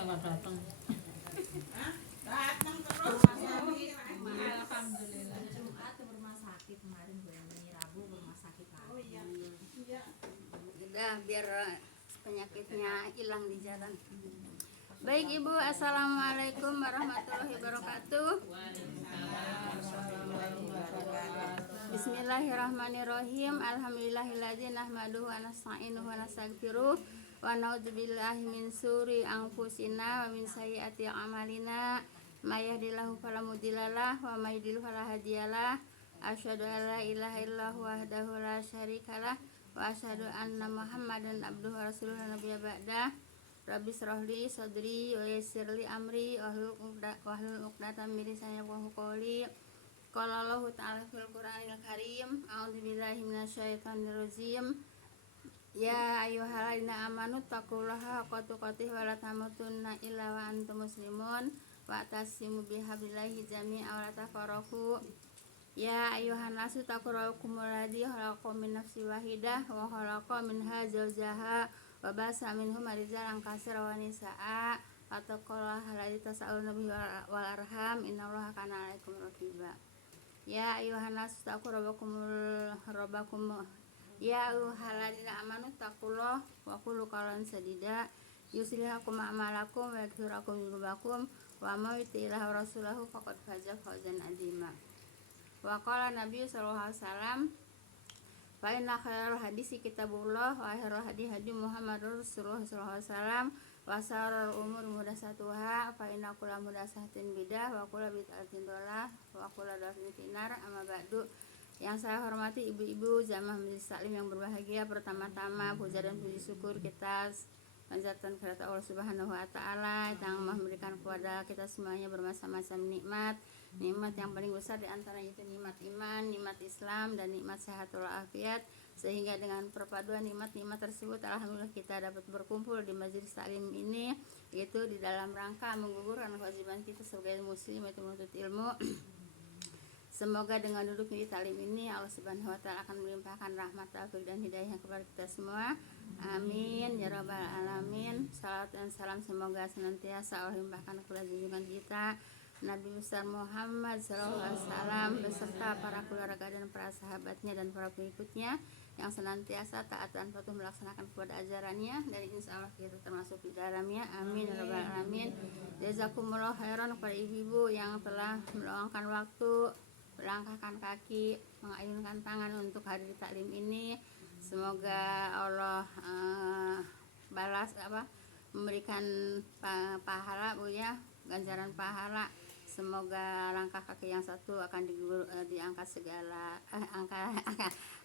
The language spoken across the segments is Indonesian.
ya nggak datang. Datang terus. Alhamdulillah. Jumat ke rumah sakit kemarin bulan Rabu rumah sakit lagi. Oh iya. Iya. Udah biar penyakitnya hilang di jalan. Baik Ibu, assalamualaikum warahmatullahi wabarakatuh. Bismillahirrahmanirrahim. Alhamdulillahilladzi nahmaduhu wa nasta'inuhu wa nastaghfiruh wa na'udzubillahi min syururi anfusina wa min sayyiati a'malina. May yahdihillahu fala mudhillalah wa may yudhlil fala hadiyalah. Asyhadu an la ilaha illallah wahdahu la syarikalah wa asyhadu anna Muhammadan abduhu wa rasuluhu la nabiyya ba'dah. Rabbi shrah li sadri wa yassir li amri wahlul 'uqdatam min lisani yafqahu qawli. Qala Allahu ta'ala fil Qur'anil Karim, a'udzubillahi minasyaitonir rajim. Ya ayyuhalladzina amanu taqullaha haqqa tuqatih wa la tamutunna illa wa antum muslimun wa tasimu bihablillahi jami'an wa la tafarraqu. Ya ayyuhan nasu taqu rabbakumul ladzi khalaqakum min nafsin wahidah wa khalaqa minha zawjaha wa basa minhuma rijalan katsiran wa nisaa'a wattaqullaha alladzi tasaaluna bihi wal arham innallaha kana 'alaikum raqiba. Ya ayyuhan nasu taqu rabbakum ya ayyuhalladzina amanu taqullaha wa qulu qawlan sadida yuslih lakum a'malakum wa yaghfir lakum dzunubakum wa may yuti'illah wa rasulahu faqad faza fawzan 'azima. Wa qala Nabi sallallahu alaihi wasallam fa inna khairal hadisi kitabullah wa khairal hadi Muhammadur Rasulullah sallallahu alaihi wasallam wa syarrul umuri muhdatsatuha fa inna kulla muhdatsatin bidah wa kulla bid'atin dhalalah wa kulla dhalatin finnar. Amma ba'du. Yang saya hormati ibu-ibu jamaah majelis taklim yang berbahagia, pertama-tama puja dan puji syukur kita panjatkan kepada Allah Subhanahu wa taala yang memberikan kepada kita semuanya bermacam-macam nikmat. Nikmat yang paling besar di antaranya itu nikmat iman, nikmat Islam, dan nikmat sehat walafiat. Sehingga dengan perpaduan nikmat-nikmat tersebut, alhamdulillah kita dapat berkumpul di majelis taklim ini, yaitu di dalam rangka menggugurkan kewajiban kita sebagai muslim, yaitu menuntut ilmu. Semoga dengan duduk di taklim ini Allah Subhanahu wa taala akan melimpahkan rahmat, taufik dan hidayah kepada kita semua. Amin ya rabbal alamin. Salat dan salam semoga senantiasa Allah limpahkan kepada junjungan kita Nabi besar Muhammad SAW beserta para keluarga dan para sahabatnya dan para pengikutnya yang senantiasa taat dan patuh melaksanakan kepada ajarannya, dan insya Allah kita termasuk di dalamnya. Amin ya rabbal alamin. Jazakumullah khairan kepada ibu-ibu yang telah meluangkan waktu, melangkahkan kaki, mengayunkan tangan untuk hadir di taklim ini. Semoga Allah balas memberikan pahala Bu ya, ganjaran pahala. Semoga langkah kaki yang satu akan diangkat segala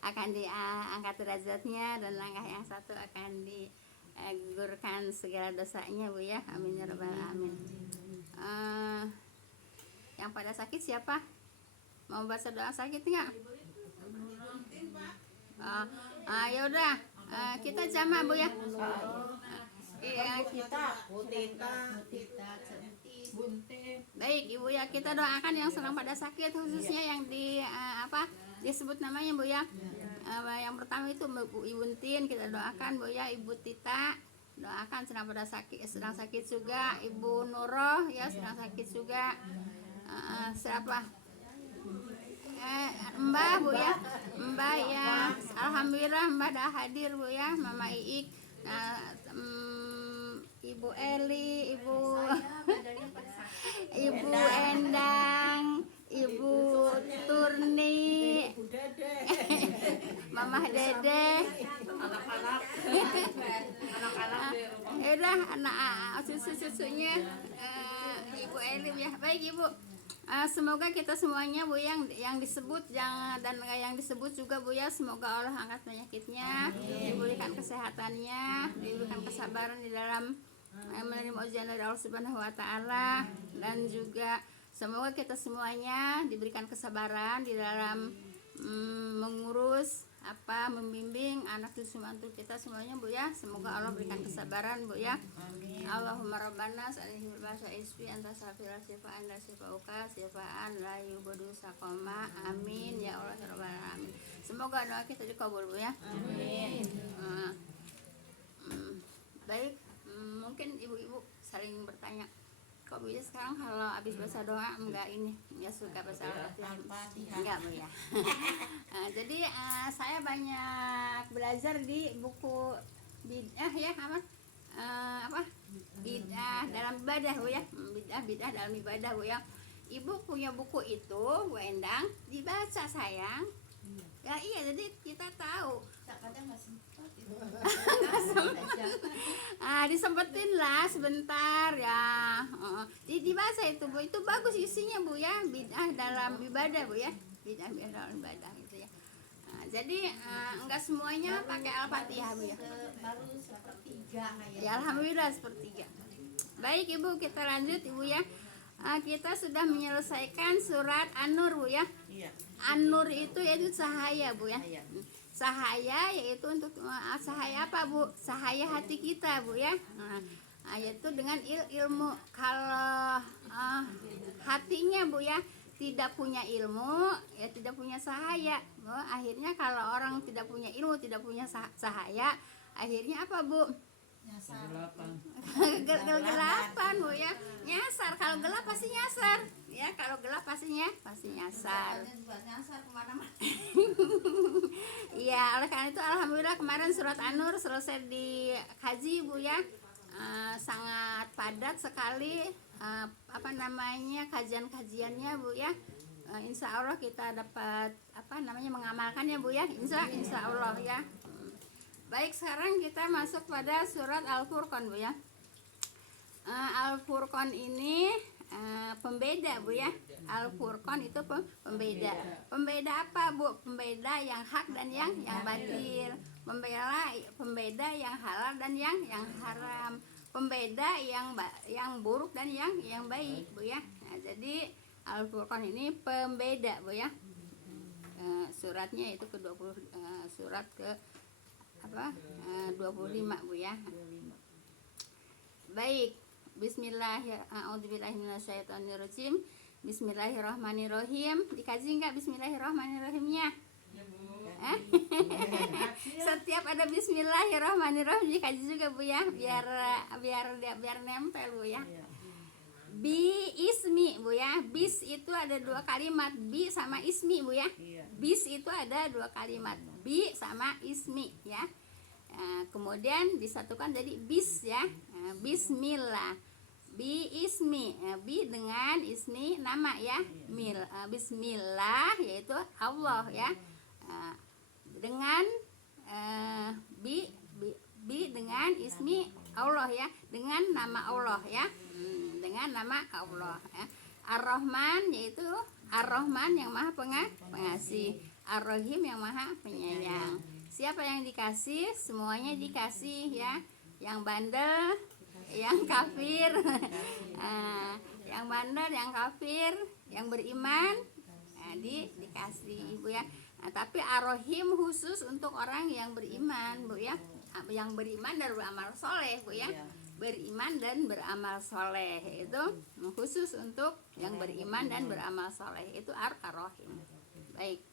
akan diangkat derajatnya, dan langkah yang satu akan digugurkan segala dosanya Bu ya. Amin ya rabbal alamin. Yang pada sakit siapa? Mau baca doa sakit nggak? Ya udah, kita jamaah Bu ya. Iya, Kita baik Ibu ya, kita doakan yang sedang pada sakit, khususnya yang di disebut namanya Bu ya. Yang pertama itu Ibu Tin, kita doakan Bu ya. Ibu Tita doakan sedang sakit juga. Ibu Nuroh ya sedang sakit juga. Siapa? Mbak Bu ya, Mbak ya, alhamdulillah Mbak dah hadir Bu ya. Mama Iik, Ibu Eli, Ibu Endang, Ibu Turni, Mama Dede, anak-anak anak cucu-cucunya Ibu Eli ya. Baik Ibu, semoga kita semuanya Bu yang disebut dan yang disebut juga Bu ya, semoga Allah angkat penyakitnya, diberikan kesehatannya, diberikan kesabaran di dalam menerima ujian dari Allah Subhanahu wa taala, dan juga semoga kita semuanya diberikan kesabaran di dalam mengurus membimbing anak cucu mantu kita semuanya Bu ya. Semoga Allah berikan kesabaran Bu ya. Allahumma rabbana salihil bahasa isfi anta safira sifaan la sifauka sifaan la yubudu saqama. Amin ya Allah ya rabbal alamin. Semoga doa kita dikabul Bu ya. Amin. Baik, mungkin ibu-ibu saling bertanya, kok Bu ya sekarang kalau habis baca doa enggak suka baca Al-Fatihah? Enggak Bu ya. Jadi saya banyak belajar di buku bid'ah ya, bid'ah dalam ibadah Bu ya. Bid'ah dalam ibadah Bu ya. Ibu punya buku itu Bu Endang, dibaca sayang. Ya iya, jadi kita tahu. Disempetin lah sebentar ya. Dibaca itu Bu, itu bagus isinya Bu ya, bid'ah dalam ibadah Bu ya, bid'ah dalam ibadah gitu ya. Jadi enggak semuanya pakai Al-Fatihah Bu ya. Baru sepertiga Ya alhamdulillah sepertiga. Baik Ibu, kita lanjut Ibu ya. Kita sudah menyelesaikan surat An-Nur Bu ya. Iya. An-Nur itu yaitu cahaya Bu ya. Iya. Cahaya yaitu untuk cahaya apa Bu? Cahaya hati kita Bu ya. Yaitu dengan ilmu. Kalau hatinya Bu ya tidak punya ilmu, ya tidak punya cahaya Bu. Akhirnya kalau orang tidak punya ilmu, tidak punya cahaya, akhirnya apa Bu? Gelapan Bu ya, nyasar. Kalau gelap pasti nyasar ya, kalau gelap pastinya pasti nyasar. nyasar kemana-mana. Iya, oleh karena itu alhamdulillah kemarin surat An-Nur selesai dikaji Bu ya. Sangat padat sekali kajian-kajiannya Bu ya. Insya Allah kita dapat mengamalkannya Bu ya. Insya Allah ya. Baik, sekarang kita masuk pada surat Al-Furqan Bu ya. Al-Furqan ini pembeda Bu ya. Al-Furqan itu pembeda. Pembeda apa Bu? Pembeda yang hak dan yang batil. Pembeda yang halal dan yang haram. Pembeda yang buruk dan yang baik Bu ya. Nah, jadi Al-Furqan ini pembeda Bu ya. Suratnya itu ke-20, surat ke 25 Bu ya. Baik, Bismillahirrahmanirrahim. Bismillahirrahmanirrahim. Dikaji enggak Bismillahirrahmanirrahimnya? Setiap ada Bismillahirrahmanirrahim dikaji juga Bu ya, biar nempel Bu ya. Bi ismi Bu ya. Bis itu ada dua kalimat, bi sama ismi Bu ya. Bis itu ada dua kalimat, bi sama ismi ya. Kemudian disatukan jadi bis ya. Bismillah, bi ismi, bi dengan ismi nama ya. Bismillah yaitu Allah ya. Dengan bi dengan ismi Allah ya, dengan nama Allah ya. Dengan nama Allah ya. Ar-Rahman yaitu Ar-Rahman yang maha pengasih, Ar-Rahim yang maha penyayang. Siapa yang dikasih? Semuanya dikasih ya. Yang bandel, yang kafir, yang bandel, yang kafir, yang beriman, dikasih Bu ya. Tapi Ar-Rahim khusus untuk orang yang beriman Bu ya. Yang beriman dan beramal soleh Bu ya. Beriman dan beramal soleh itu khusus untuk yang beriman dan beramal soleh, itu Ar-Rahim. Baik.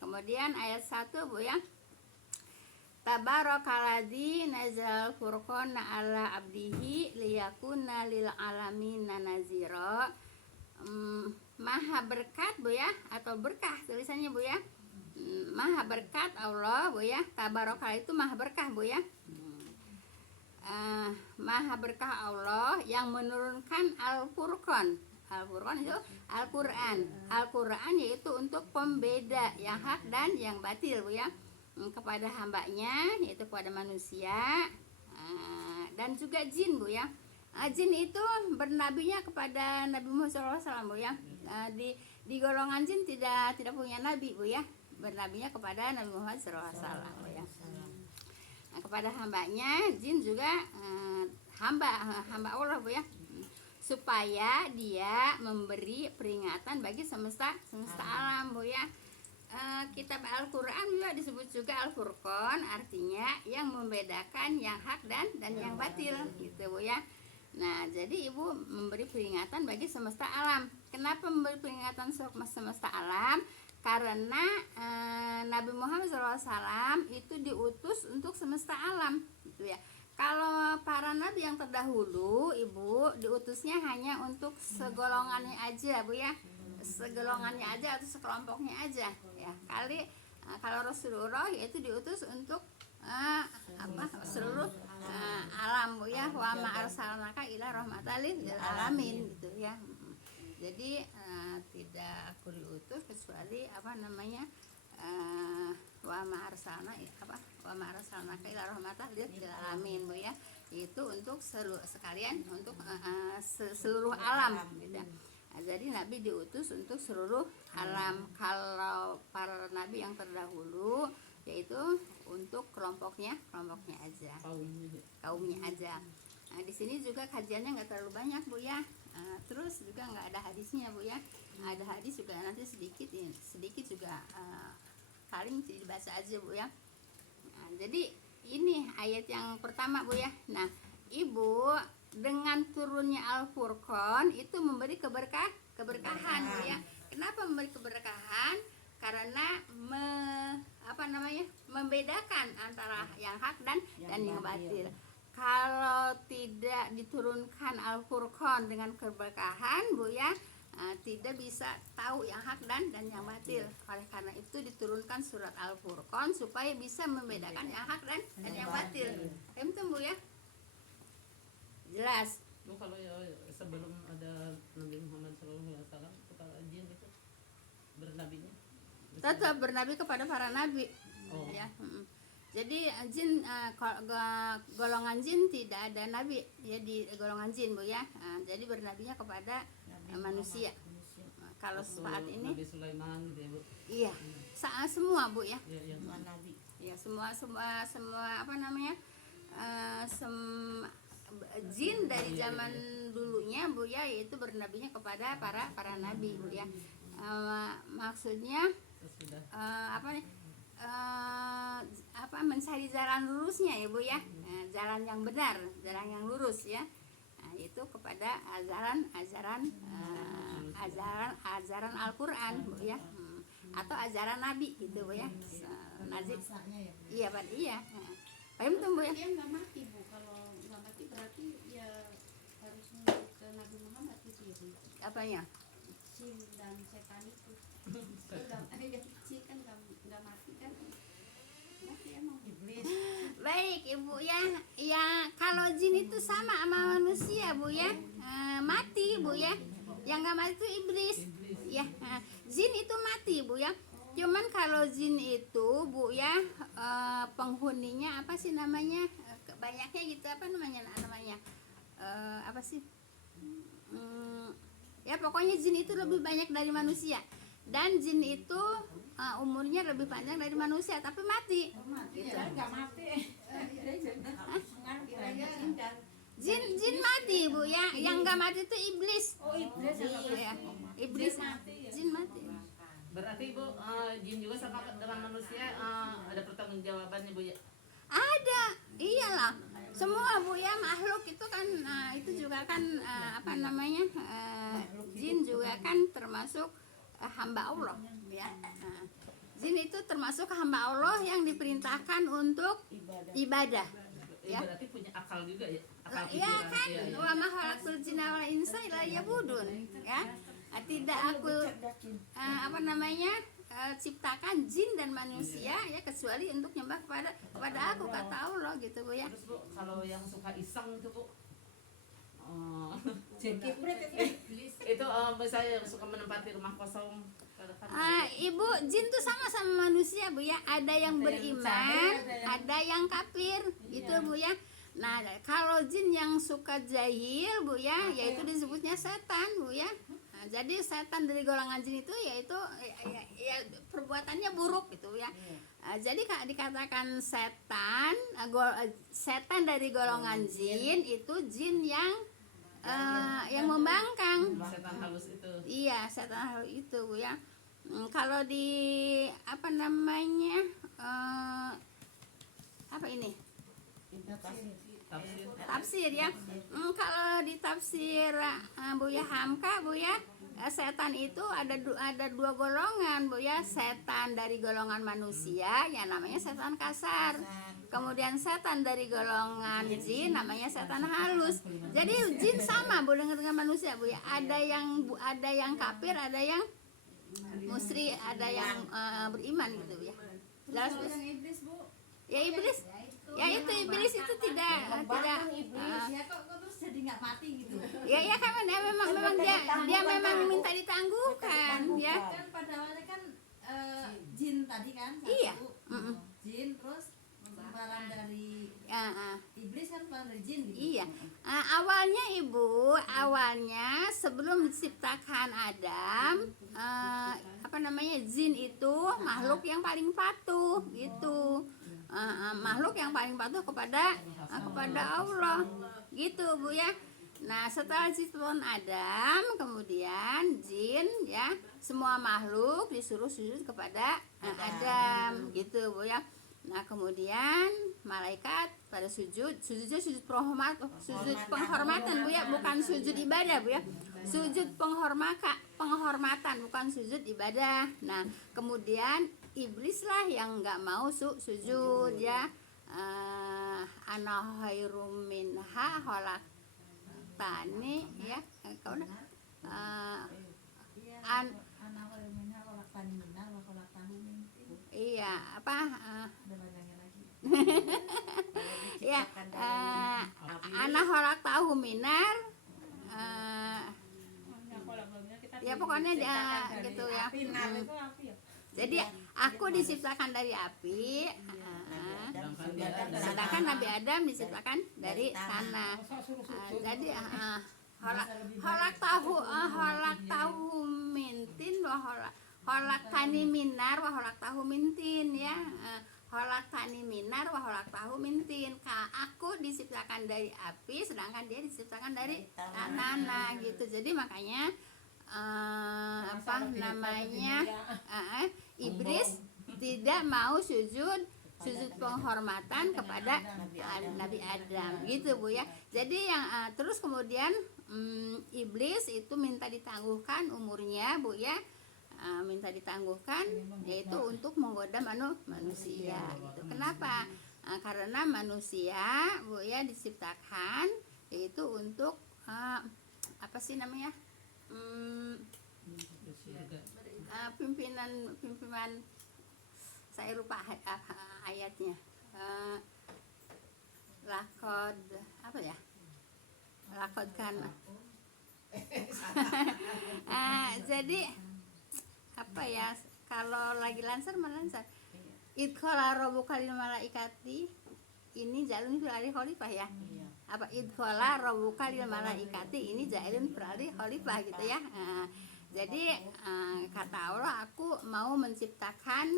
Kemudian ayat 1 Bu ya. Tabarakalladzi nazal furqana ala abdihi liyakuna lil alamin nazira. Maha berkat Bu ya, atau berkah tulisannya Bu ya. Maha berkat Allah Bu ya. Tabarakal itu maha berkah Bu ya. Maha berkah Allah yang menurunkan Al-Furqan. Al-Furqan itu Al-Quran. Al-Quran yaitu untuk pembeda yang hak dan yang batil Bu ya. Kepada hambanya, yaitu kepada manusia, dan juga jin Bu ya. Jin itu bernabinya kepada Nabi Muhammad SAW Bu ya. Di golongan jin tidak punya nabi Bu ya. Bernabinya kepada Nabi Muhammad SAW Bu ya. Kepada hambanya jin juga hamba Allah Bu ya, supaya dia memberi peringatan bagi semesta alam Bu ya. Kitab Al-Quran juga disebut juga Al-Furqan, artinya yang membedakan yang hak dan yang batil gitu Bu ya. Nah, jadi Ibu memberi peringatan bagi semesta alam. Kenapa memberi peringatan semesta alam? Karena Nabi Muhammad SAW itu diutus untuk semesta alam gitu ya. Kalau para nabi yang terdahulu, Ibu, diutusnya hanya untuk segolongannya aja, Bu ya. Segolongannya aja atau sekelompoknya aja ya. Kalau Rasulullah yaitu diutus untuk seluruh alam, Bu ya. Wa ma arsalnaka ila rahmatan lil alamin gitu ya. Jadi tidak aku diutus kecuali wa ma arsalnaka ila rahmatan lil alamin, Bu ya. Itu untuk sekalian untuk seluruh alam gitu. Nah, jadi Nabi diutus untuk seluruh alam. Kalau para Nabi yang terdahulu yaitu untuk kelompoknya aja, kaumnya aja. Nah, di sini juga kajiannya nggak terlalu banyak, Bu ya. Terus juga nggak ada hadisnya, Bu ya. Ada hadis juga nanti sedikit juga paling dibaca aja, Bu ya. Nah, jadi ini ayat yang pertama, Bu ya. Nah, Ibu, dengan turunnya Al-Furqan itu memberi keberkahan, Bu ya. Kenapa memberi keberkahan? Karena membedakan antara yang hak dan yang batil. Kalau tidak diturunkan Al-Furqan dengan keberkahan, Bu ya, tidak bisa tahu yang hak dan yang batil. Oleh karena itu diturunkan surat Al-Furqan supaya bisa membedakan yang hak dan yang batil. Itu, Bu ya. Jelas. Bu, kalau sebelum ada Nabi Muhammad SAW, kepada jin itu bernabinya? Tetap bernabi kepada para nabi. Oh. Ya. Jadi jin golongan jin tidak ada nabi ya di golongan jin, Bu ya. Jadi bernabinya kepada manusia. Kalau saat ini Nabi Sulaiman gitu ya, Bu. iya, semua, Bu ya. Iya. nabi. Ya, semua jin dari zaman dulunya, Bu ya, yaitu bernabinya kepada para nabi, Bu ya. Maksudnya Sudah. Mencari jalan lurusnya ya, Bu ya. Jalan yang benar, jalan yang lurus ya. Nah, itu kepada ajaran Al-Qur'an, Bu ya. Atau ajaran nabi gitu, Bu ya. Najib. Iya, Pak. Iya. Paham tuh, Bu ya? Dia nggak mati, Bu. Kalau nggak mati berarti ya harus menuju ke Nabi Muhammad gitu ya, Bu. Apanya? Jin dan setan itu. Jin kan nggak mati kan? Mati emang iblis. Baik, Ibu ya. Ya, kalau jin itu sama manusia, Bu ya. Mati, Bu ya. Yang nggak mati itu iblis. Ya, jin itu mati, Bu ya. Cuman kalau jin itu, Bu ya, penghuninya apa sih namanya? Banyaknya gitu, apa namanya? Apa sih? Ya pokoknya jin itu lebih banyak dari manusia. Dan jin itu umurnya lebih panjang dari manusia, tapi mati. Gitu. Jin mati, Bu ya. Yang nggak mati itu iblis. Oh, iblis Ya, iblis. Jin mati. Berarti, Bu, jin juga sama dengan manusia ada pertanggungjawabannya, Bu ya? Ada, iyalah. Semua, Bu ya, makhluk itu kan itu juga kan jin juga kan termasuk hamba Allah ya. Jin itu termasuk hamba Allah yang diperintahkan untuk ibadah. Ya. Berarti punya akal juga ya? Akal Ya pikiran. kan, Iya. wa ma khalaqtul jinna wal insa illa liya'budun ya. Tidak aku ciptakan jin dan manusia ya kecuali untuk nyembah kepada aku, kata Allah gitu, Bu ya. Terus, Bu, kalau yang suka iseng itu, Bu, itu misalnya yang suka menempati rumah kosong, Ibu, jin tuh sama manusia, Bu ya. Ada yang beriman, ada yang kafir, gitu, Bu ya. Nah, kalau jin yang suka jahil, Bu ya, yaitu disebutnya setan, Bu ya. Nah, jadi setan dari golongan jin itu yaitu ya perbuatannya buruk gitu ya. Jadi dikatakan setan dari golongan jin itu jin yang membangkang. setan halus itu. Iya, setan halus itu, Bu ya. Kalau di tafsir ya. Kalau di tafsir Buya Hamka, Bu ya, setan itu ada dua golongan, Bu ya. Setan dari golongan manusia yang namanya setan kasar. Kemudian setan dari golongan jin namanya setan halus. Jadi jin sama Bu dengan manusia Bu ya. Ada yang kafir, ada yang musyrik, ada yang beriman gitu Bu ya. Jelas Bu? Yang iblis Bu. Ya iblis. Ya itu iblis itu tidak Ya kok terus jadi nggak mati gitu. ya kan memang dia memang minta ditangguhkan ya. Kan pada awalnya kan jin tadi kan satu. Iya. Jin terus peran dari Ya, iblis kan peran dari jin gitu. iya. Awalnya Ibu, sebelum diciptakan Adam, jin itu makhluk yang paling patuh gitu. Makhluk yang paling patuh kepada Allah gitu Bu ya. Nah setelah diciptakan Adam, kemudian jin ya, semua makhluk disuruh sujud kepada Adam gitu Bu ya. Nah kemudian malaikat pada sujudnya sujud penghormatan Bu ya, bukan sujud ibadah Bu ya. Sujud penghormatan bukan sujud ibadah. Nah kemudian iblis lah yang nggak mau sujud ya. Ana khairum minha khalaqtani ya. Iya apa ya ana khalaqtahu minar ya pokoknya gitu ya. Jadi aku diciptakan dari api, sedangkan Nabi Adam diciptakan dari tanah. Jadi holak tahu mintin holak tani minar holak tahu mintin ya. Holak tani minar holak tahu mintin. Aku diciptakan dari api, sedangkan dia diciptakan dari tanah gitu. Jadi makanya iblis tidak mau sujud penghormatan kepada Nabi Adam gitu Bu ya. Jadi yang terus kemudian iblis itu minta ditangguhkan umurnya Bu ya. Minta ditangguhkan yaitu untuk menggoda manusia gitu. Kenapa? Karena manusia Bu ya diciptakan yaitu untuk pimpinan saya lupa ayatnya. Lakod kan jadi kalau lagi lansar idkhala rabbuka lil malaikati ini jalun fil ardi khalifah ya. Idkhala rabbuka lil malaikati ini jalun fil ardi khalifah gitu ya. Jadi kata Allah, aku mau menciptakan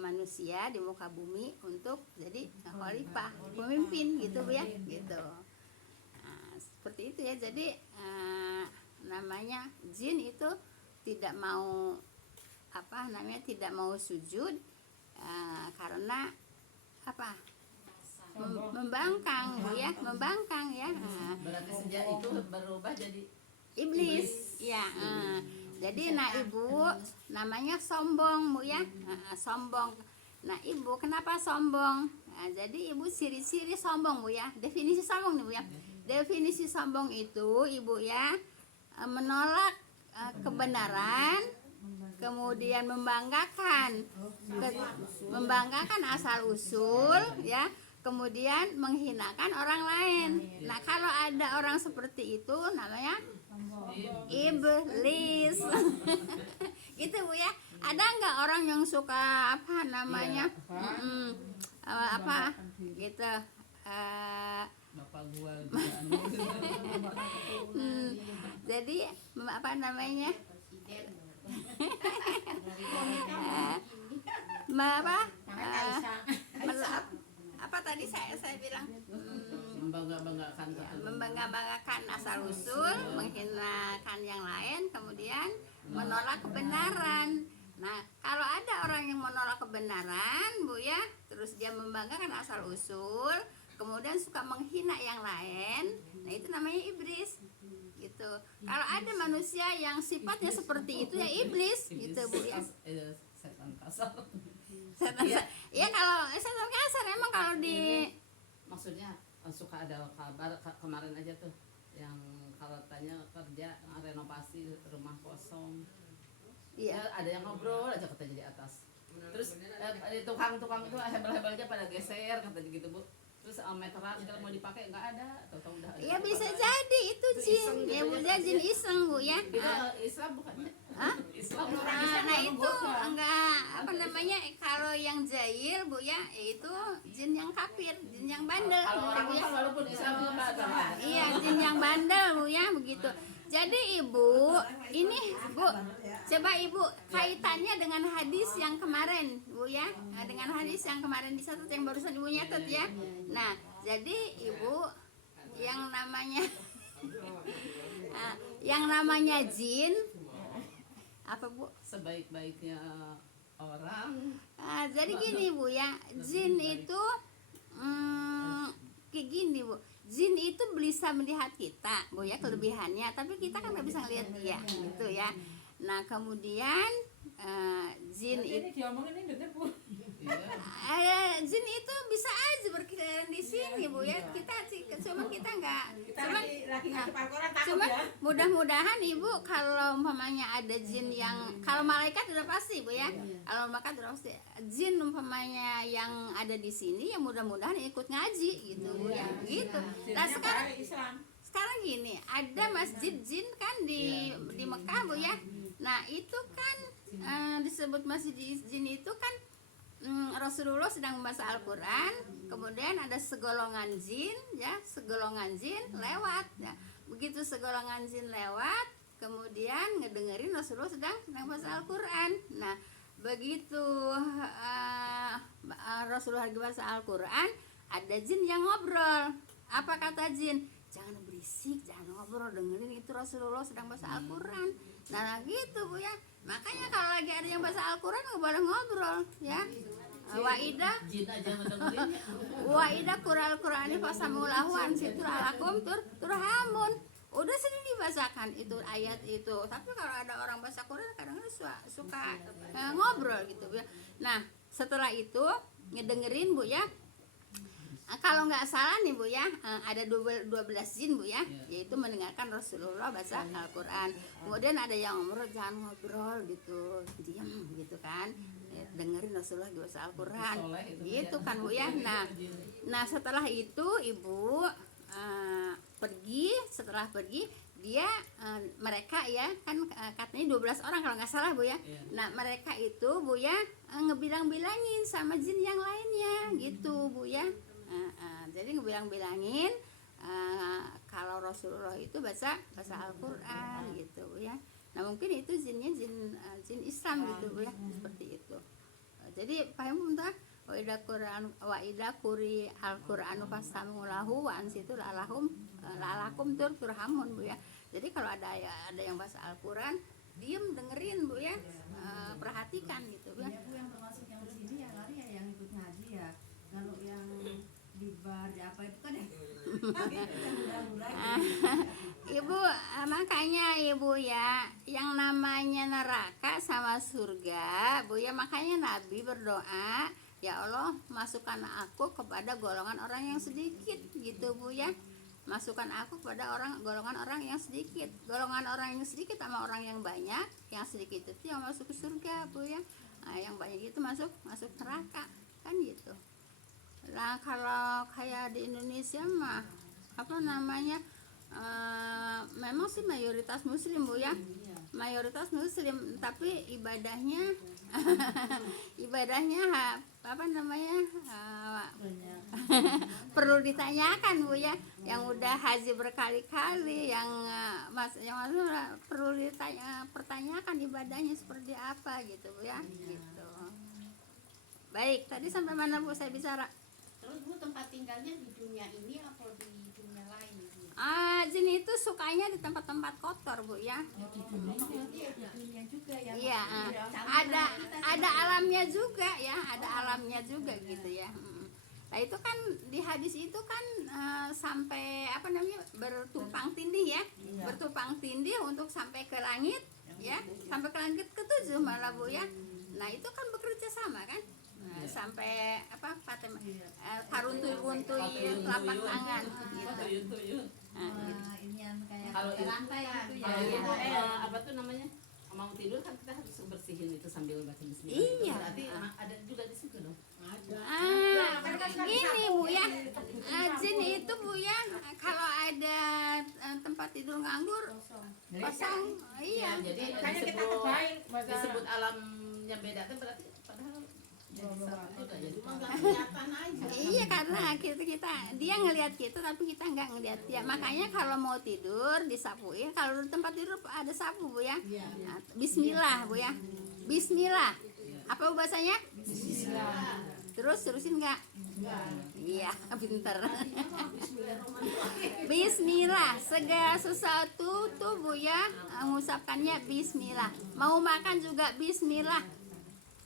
manusia di muka bumi untuk jadi khalifah, pemimpin gitu Bu ya, gitu. Seperti itu ya. Jadi namanya jin itu tidak mau tidak mau sujud karena membangkang Bu ya, membangkang ya. Berarti sejak itu berubah jadi iblis ya. Jadi Ibu namanya sombong Bu ya. Sombong. Nah Ibu kenapa sombong? Jadi Ibu ciri-ciri sombong Bu ya. Definisi sombong nih Bu ya. Definisi sombong itu Ibu ya menolak kebenaran, kemudian membanggakan asal usul ya, kemudian menghinakan orang lain. Nah kalau ada orang seperti itu namanya iblis. Gitu Bu ya. Ada nggak orang yang suka gitu bapak gua jadi apa tadi saya bilang membanggakan asal usul, menghinakan yang lain, kemudian menolak kebenaran. Nah kalau ada orang yang menolak kebenaran Bu ya, terus dia membanggakan asal usul, kemudian suka menghina yang lain, nah itu namanya iblis gitu. Kalau ada manusia yang sifatnya seperti itu ya iblis gitu Bu ya. Setan kasar. Setan Iya. iya kalau setan kasar emang kalau di Maksudnya suka ada kabar kemarin aja tuh yang kalau tanya kerja renovasi rumah kosong. iya Ya, ada yang ngobrol aja katanya di atas. Terus tukang-tukang itu hebel-hebelnya pada geser katanya gitu Bu. Terus meteran kalau mau dipakai nggak ada, tahu-tahu udah ada. ya bisa jadi itu Iseng jin ya gitu Bu ya, ya, jin iseng Bu ya. Itu Islam bukannya? Hah? Islam Nah itu enggak apa namanya kalau yang jahil Bu ya itu jin yang kafir, jin yang bandel Kalau orang Bu ya. kan walaupun Islam juga sama. Iya, jin yang bandel Bu ya begitu. Jadi Ibu, ini Bu, coba Ibu kaitannya dengan hadis yang kemarin Bu ya. Nah, dengan hadis yang kemarin dicatat yang barusan Ibu nyatet ya. Nah, jadi Ibu yang namanya yang namanya jin apa Bu? Sebaik-baiknya orang Jadi gini Bu ya, jin itu kayak gini Bu, jin itu bisa melihat kita Bu ya kelebihannya, tapi kita kan nggak bisa ngelihat dia gitu ya. Nah kemudian jin itu diomongin ini Bu. jin itu bisa aja berkeliaran di sini Bu ya. Cuma kita nggak, Lagi ngasih Al-Quran takut cuma ya. mudah-mudahan Ibu kalau umpamanya ada jin yang kalau malaikat udah pasti Bu ya. Kalau malaikat udah pasti. Jin umpamanya yang ada di sini ya mudah-mudahan ikut ngaji gitu Bu ya. Gitu. Nah sekarang Islam. sekarang gini, ada masjid jin kan di Mekah Bu ya. Nah, itu kan disebut masjid jin itu kan Rasulullah sedang membaca Al-Qur'an, kemudian ada segolongan jin ya, segolongan jin lewat ya. Begitu segolongan jin lewat, kemudian ngedengerin Rasulullah sedang membaca Al-Qur'an. Nah, begitu Rasulullah lagi baca Al-Qur'an, ada jin yang ngobrol. Apa kata jin? Jangan berisik, jangan ngobrol, dengerin itu Rasulullah sedang baca Al-Qur'an. Nah, gitu Bu ya. Makanya kalau lagi ada yang baca Al-Qur'an nggak boleh ngobrol ya. Waidah jin aja ngedengerin ya. Waidah kural Qur'ani fasamulahu an situr alakum turhamun. Udah sering dibacakan itu ayat itu. Tapi kalau ada orang baca Quran kadang-kadang suka ngobrol gitu Bu ya. Nah, setelah itu ngedengerin Bu ya. Kalau nggak salah nih Bu ya, ada 12 jin Bu ya, yaitu mendengarkan Rasulullah baca Al-Qur'an. Kemudian ada yang ngobrol, jangan ngobrol gitu, diam gitu kan. Dengerin Rasulullah baca Al-Qur'an. Gitu kan Bu ya. Nah, setelah itu Ibu pergi, setelah pergi dia mereka ya kan katanya 12 orang kalau nggak salah Bu ya. Nah, mereka itu Bu ya ngebilang-bilangin sama jin yang lainnya gitu Bu ya. Jadi ngebilang-bilangin kalau Rasulullah itu baca Al-Qur'an gitu Bu ya. Nah, mungkin itu jinnya jin Islam gitu Bu ya, seperti itu. Jadi paham entah wa idza quri al-Qur'anu fastami'u lahu wa ansitu la'alakum turhamun Bu ya. Jadi kalau ada yang baca Al-Qur'an, diem dengerin Bu ya. Perhatikan gitu Bu ya. Bu yang termasuk yang di sini ya lari ya yang ikut ngaji ya. Kalau yang di bar di apa itu kan ya. Ibu makanya Ibu ya yang namanya neraka sama surga Bu ya, makanya Nabi berdoa, ya Allah masukkan aku kepada golongan orang yang sedikit gitu Bu ya. Masukkan aku kepada golongan orang yang sedikit. Golongan orang yang sedikit sama orang yang banyak, yang sedikit itu yang masuk ke surga Bu ya. Nah, yang banyak itu masuk neraka kan gitu. Nah, kalau kayak di Indonesia mah apa namanya memang sih mayoritas muslim Bu ya, mayoritas muslim, tapi ibadahnya apa namanya perlu ditanyakan Bu ya, yang udah haji berkali-kali, yang perlu pertanyakan ibadahnya seperti apa gitu Bu ya gitu. Baik, tadi sampai mana Bu saya bicara? Terus Bu tempat tinggalnya di dunia ini atau di dunia lain Bu? Jin itu sukanya di tempat-tempat kotor Bu ya. Di dunia juga ya. Iya, ada alamnya juga ya, ada alamnya juga gitu ya. Nah itu kan di hadis itu kan sampai apa namanya bertumpang tindih ya, bertumpang tindih untuk sampai ke langit ya, sampai ke langit ke-7 malah Bu ya. Nah itu kan bekerja sama kan. sampai apa Fatima karuntuy-runtuy telapak tangan gitu. Tuyun-tuyun. Nah, ini yang kayak Kalau itu lantai itu ya. Kalau itu apa tuh namanya? Mau tidur kan kita harus bersihin itu sambil baca bismillah. Iya. Berarti ada juga di situ dong. Ini Bu ya, jin itu Bu ya, kalau ada tempat tidur nganggur kosong, iya. Jadi Makanya kita disebut kebaik baca. disebut alamnya beda kan berarti padahal jadi satu juga jadi. Iya karena kita dia ngelihat kita tapi kita nggak ngelihat dia. Makanya kalau mau tidur disapuin. Kalau di tempat tidur ada sapu Bu ya. Nah, Bismillah Bu ya. Bismillah. Apa bahasanya? Terusin nggak? Iya, pinter. Bismillah. Segala sesuatu tuh Bu ya, mengucapkannya Bismillah. Mau makan juga Bismillah,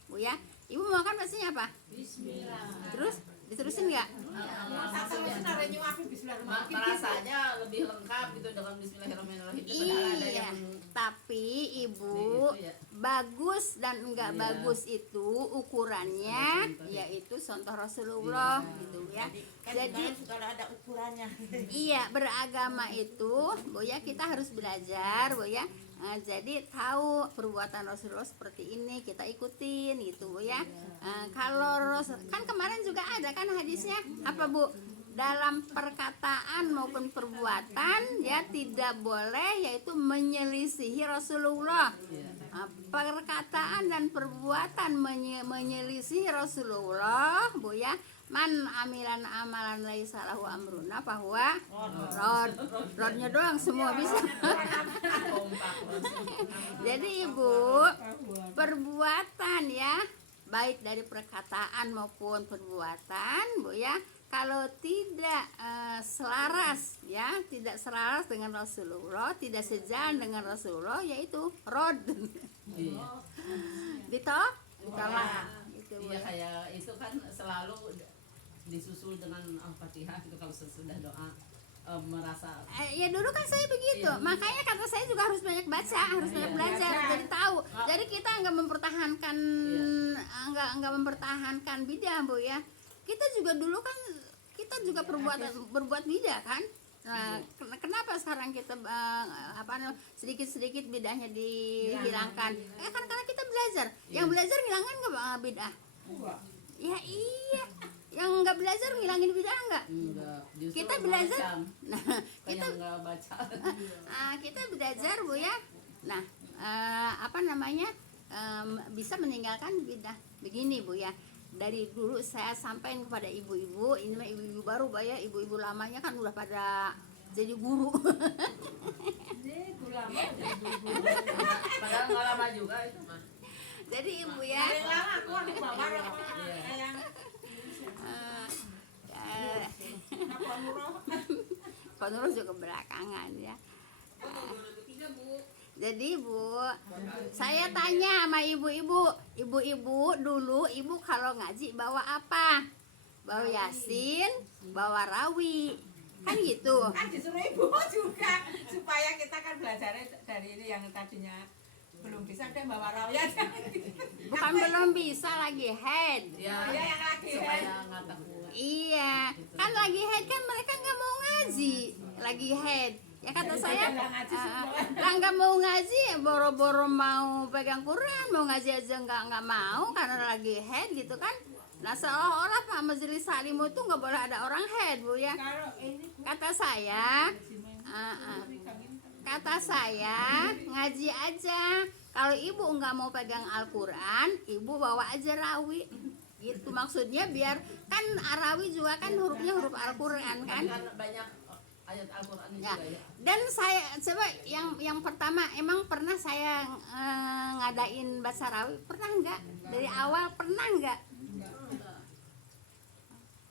Bu ya. Ibu mau makan bahasanya apa? Bismillah. Terus diterusin nggak? Merasanya lebih lengkap gitu dengan Bismillahirrahmanirrahim. Padahal ada Iya. yang Tapi Ibu gitu ya. bagus dan enggak Iya. bagus itu ukurannya yaitu contoh Rasulullah gitu ya. Jadi kalau ada ukurannya. iya beragama itu Bu ya kita harus belajar Bu ya. Jadi tahu perbuatan Rasulullah seperti ini kita ikutin gitu Bu ya. Kalau kan kemarin juga ada kan hadisnya apa Bu? Dalam perkataan maupun perbuatan ya tidak boleh yaitu menyelisihi Rasulullah. Perkataan dan perbuatan menyelisihi Rasulullah Bu ya. Man amilan amalan laisa lahu amruna bahwa rodnya doang semua bisa. Jadi Ibu perbuatan ya baik dari perkataan maupun perbuatan Bu ya kalau tidak selaras ya tidak selaras dengan Rasulullah tidak sejalan dengan Rasulullah yaitu rod Iya. ditolak gitu Bu Iya ya. kayak itu kan selalu disusul dengan Al-Fatihah itu kalau sesudah doa merasa Ya dulu kan saya begitu, Iya. makanya kata saya juga harus banyak baca, harus banyak belajar, jadi tahu. Jadi kita nggak mempertahankan, nggak mempertahankan bidah Bu ya. Kita juga dulu kan, kita juga berbuat bidah kan. Nah, kenapa sekarang kita sedikit-sedikit bidahnya dihilangkan? Kan karena kita belajar. Yang belajar ngilangkan nggak bidah? Ya iya. Yang nggak belajar ngilangin bidah nggak? enggak justru Kita belajar. macam. Nah, kita Kayak enggak baca. kita belajar Bu ya. Nah, bisa meninggalkan bidah. Begini Bu ya. Dari dulu saya sampaikan kepada ibu-ibu, ini mah ibu-ibu baru Bu ya, ibu-ibu lamanya kan udah pada jadi guru. Padahal nggak lama juga itu mah. Jadi Ibu ya. Pak Nurul juga belakangan ya. Jadi Bu, saya tanya sama ibu-ibu, ibu-ibu dulu ibu kalau ngaji bawa apa? Bawa Yasin, bawa Rawi, kan gitu. Kan disuruh ibu juga supaya kita kan belajarnya dari ini yang tadinya belum bisa deh bawa rawi aja. Bukan belum bisa lagi head. Ya, Ya, yang lagi supaya nggak takut. Iya, kan lagi head kan mereka nggak mau ngaji, lagi head. Ya kata saya, lah nggak mau ngaji, boro-boro mau pegang Quran, mau ngaji aja nggak mau karena lagi head gitu kan. Nah seolah-olah Pak Majelis Salim itu nggak boleh ada orang head Bu ya. Kata saya ngaji aja. Kalau ibu nggak mau pegang Al-Quran, ibu bawa aja rawi. Gitu maksudnya biar kan Arawi juga kan hurufnya huruf Al-Quran kan. Kan banyak ayat Al-Quran Ya. juga ya. Dan saya coba yang pertama emang pernah saya ngadain baca rawi pernah nggak dari awal pernah nggak?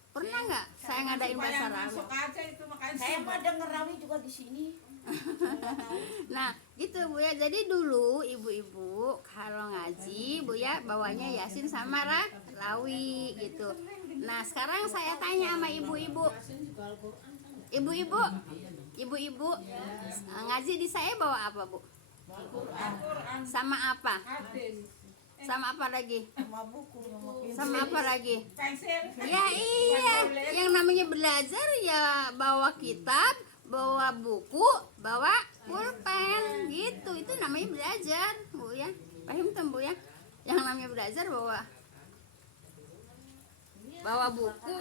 Pernah nggak saya ngadain baca rawi? Saya mah denger rawi juga di sini. Nah gitu Bu ya, jadi dulu ibu-ibu kalau ngaji Bu ya bawanya Yasin sama rawi gitu. Nah sekarang saya tanya sama ibu-ibu, ibu-ibu ngaji di saya bawa apa Bu? Al-Quran. Sama apa? Hadis. Sama apa lagi? Sama buku, sama pinsil. Sama apa lagi? pensil. Ya iya, yang namanya belajar ya bawa kitab, bawa buku, bawa pulpen gitu. Itu namanya belajar, Bu ya. Paham tuh Bu ya? Yang namanya belajar bawa buku,